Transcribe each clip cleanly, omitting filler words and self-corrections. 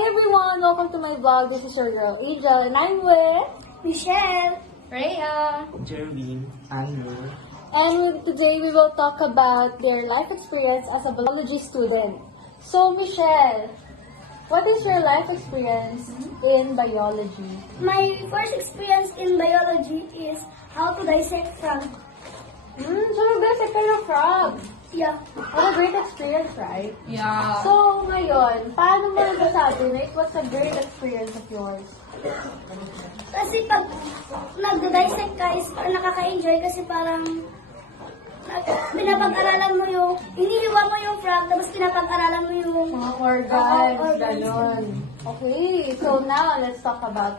everyone! Welcome to my vlog. This is your girl Angel and I'm with Michelle, Rhea, Jervin, Andrew. and today we will talk about their life experience as a biology student. So Michelle, what is your life experience in biology? my first experience in biology is how to dissect frog. So nag-dissect kayo ng frog. Yeah. What a great experience, right? yeah. So ngayon, paano mo nasasabi na it was a great experience of yours? Kasi pag nag-dissect ka is nakaka-enjoy kasi parang pinapag-aralan mo yung, inihiwa mo yung frog, tapos pinapag-aralan mo yung Mga organs, organs. ganon. Okay, so now let's talk about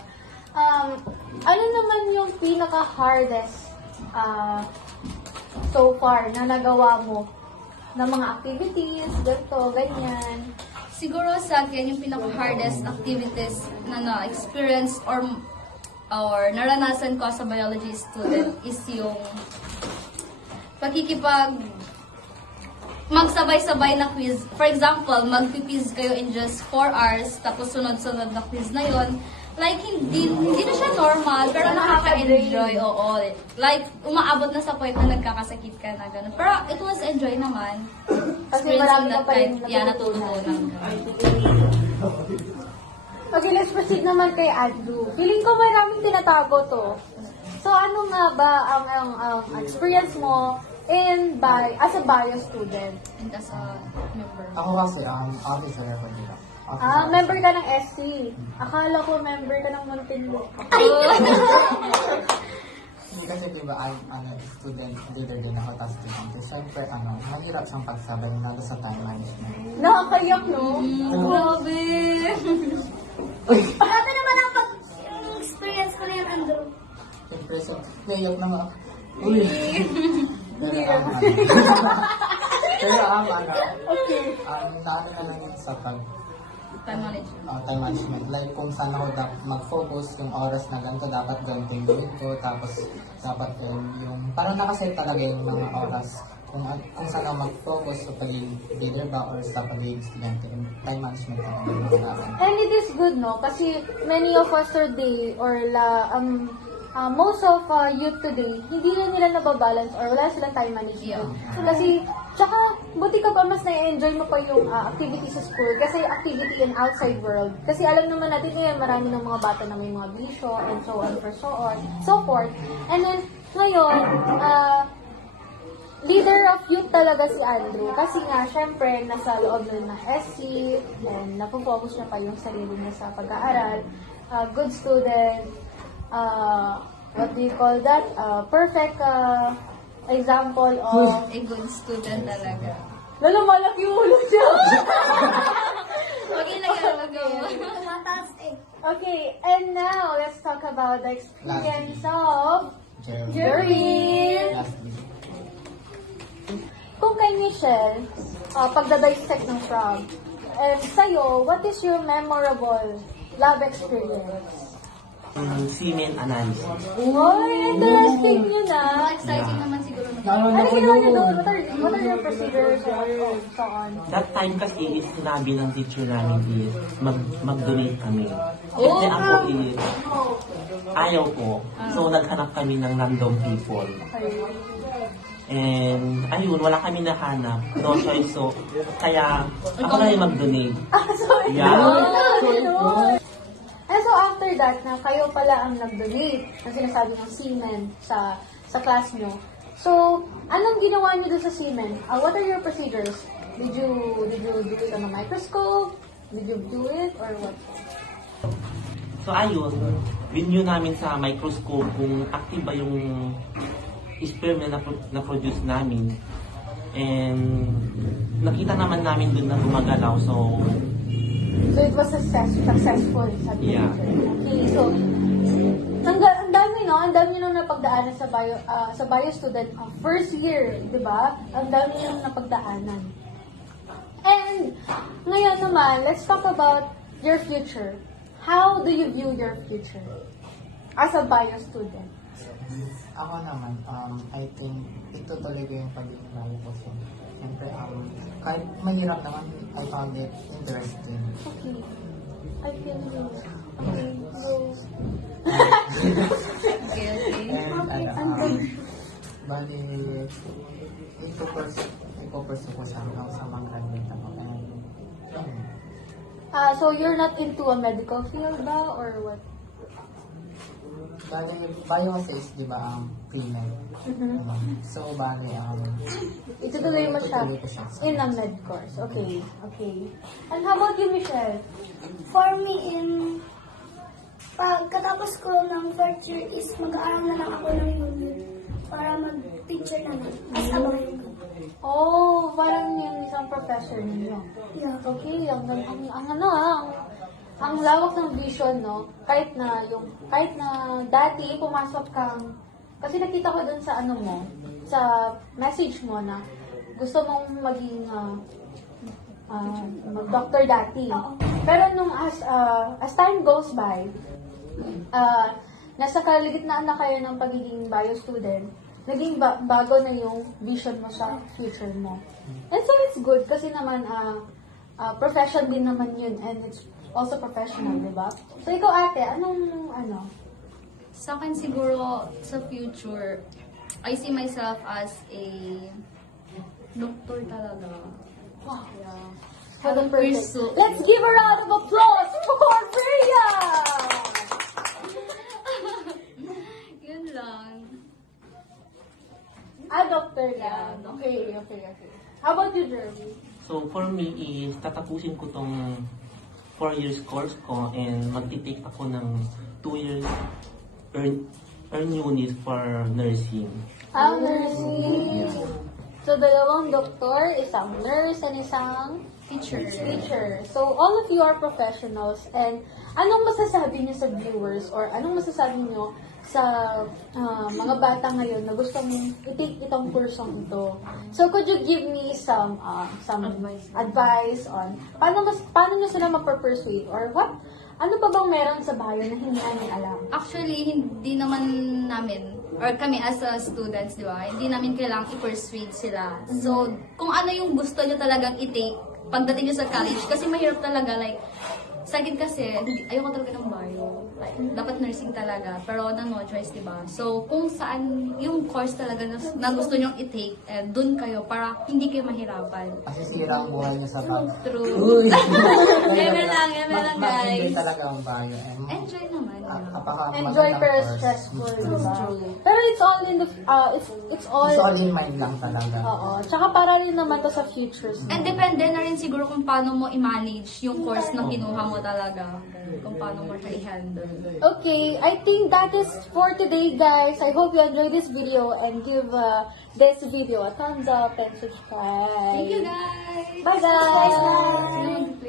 ano naman yung pinaka-hardest so far na nagawa mo na mga activities, ganito, ganyan. Siguro sa akin, yung pinaka-hardest activities na na-experience or naranasan ko sa biology student is yung magsabay-sabay na quiz. For example, mag-quiz kayo in just 4 hours, tapos sunod-sunod na quiz na yon. Like, hindi na siya normal, pero nakaka-enjoy, oo. Like, umaabot na sa point na nagkakasakit ka na gano'n. Pero it was enjoy naman. Kasi marami ka pa rin natutunan. Okay, let's proceed naman kay Andrew. Feeling ko maraming tinatago to. So, ano nga ba ang experience mo as a bio student? And as a member. Ako kasi, officer ako dito. Member ka ng SC. Akala ko member ka ng Muntinlupa. Hindi kasi diba, student leader din ako, tapos student. Siyempre, mahirap siyang pagsabay na sa time management. Nakakayak, no? Grabe! Grabe naman yung experience ko na yan, Andrew. Siyempre, nayak na nga. Uy! Pero Okay. naano na lang yun sa Time management. time management. Like, kung saan ako mag-focus, yung oras na ganito, dapat ganito yung gawin ko. Tapos, dapat yung, parang nakaset talaga yung mga oras. Kung saan ako mag-focus sa pagiging leader ba or sa pagiging estudyante. Time management talaga yung kailangan. And it is good, no? Kasi many of us today, or most of youth today, hindi na nila nababalance or wala silang time management. Kasi, tsaka, buti ka pa mas na-enjoy mo pa yung activity sa school kasi activity in outside world. Kasi alam naman natin ngayon, marami ng mga bata na may mga bisyo and so on so forth. And then, ngayon, leader of youth talaga si Andrew. Kasi nga, syempre, nasa loob na ng SC and napofocus niya pa yung sarili niya sa pag-aaral. Good student, what do you call that? Perfect example of... A good student talaga. Malaki yung ulo siya! Okay lang yan, mag-go. Tumataas eh. Okay, and now, let's talk about the experience of Jervin. Lastly. Kung kay Michelle, pagdadissect ng frog, and sa'yo, what is your memorable lab experience? Semen analysis. Uy, interesting yun Exciting naman siguro. Ano ginawa niyo doon? What are your procedures and so on? That time kasi is sinabi ng teacher namin is mag-donate kami. Kasi ako is ayaw ko. So naghanap kami ng random people. And ayun, wala kami nahanap. No choice. So kaya ako na yung mag-donate. Sorry. Yeah. And so after that, na kayo pala ang nag-donate na sinasabi ng semen sa class nyo. So, anong ginawa nyo doon sa semen? What are your procedures? Did you do it on a microscope? Did you do it or what? So ayun, renew namin sa microscope kung active ba yung sperm na na-produce namin. And nakita naman namin doon na gumagalaw. So it was successful, sabi Yeah. Okay, so, ang dami nyo napagdaanan sa bio student first year, di ba? Ang dami nyo napagdaanan. And, ngayon naman, let's talk about your future. How do you view your future as a bio student? Ako naman, I think itutuloy ko yung pagiging bio ko. So, siyempre, kahit mahirap naman, I found it interesting. Okay. I feel you. Okay, so... Okay, okay. And bali, ipo-pursue ko siya hanggang sa mag-graduate ako. And, So you're not into a medical field ba, or what? bali, bio kasi is, di ba, pre-med. So, bali, Itutuloy mo siya itutuloy ko siya. in a med course. Okay, okay. And how about you, Michelle? For me, pagkatapos ko ng 4th year is mag-aaral na lang ako ng unit para mag-teacher naman. As a biology. Oh, parang yung isang professor ninyo. Yeah. Okay, ang lawak ng vision, no? Kahit na dati pumasok kang, kasi nakita ko dun sa sa message mo na gusto mong maging mag-doctor dati. Pero nung as time goes by, nasa kalagitnaan na kayo ng pagiging bio student, naging bago na yung vision mo sa future mo. And so it's good kasi naman profession din naman yun, and it's also professional, di ba? So ikaw ate, anong Sa akin siguro, sa future, I see myself as a doctor talaga. Wow. Yeah. For the perfect. Pursue. Let's give a round of applause for Rhea! Yun lang. Doctor lang. Okay. How about you, Jeremy? So for me is tatapusin ko tong 4 years course ko and magti-take ako ng 2 years earn unit for nursing. Nursing. So, dalawang doktor, isang nurse, and isang teacher. So, all of you are professionals. And anong masasabi niyo sa viewers or anong masasabi niyo sa mga bata ngayon na gustong i-take itong kursong ito? So, could you give me some advice on paano niyo sila ma-persuade or ano pa bang meron sa bio na hindi namin alam? Actually, hindi naman namin, or kami as students, di ba, hindi namin kailangang i-persuade sila. So, kung ano yung gusto nyo talagang i-take pagdating nyo sa college, kasi mahirap talaga, like, sa akin kasi, ayoko talaga ng bio. Like, dapat nursing talaga, pero no choice, di ba? So, kung saan yung course talaga na gusto nyo i-take, dun kayo para hindi kayo mahirapan. Kasi sira ang buhay niya sa bag. True. Uy! Eme lang, Mag-enjoy guys. talaga ang bio. Enjoy naman. Enjoy pero stressful, diba? Pero it's all in the, it's all in mind lang talaga. Oo. Tsaka para rin naman to sa futures. And depende na rin siguro kung paano mo i-manage yung course na kinuha mo talaga. Kung paano mo siya i-handle. Okay, I think that is for today, guys. I hope you enjoyed this video and give this video a thumbs up and subscribe. Thank you, guys! Bye, guys!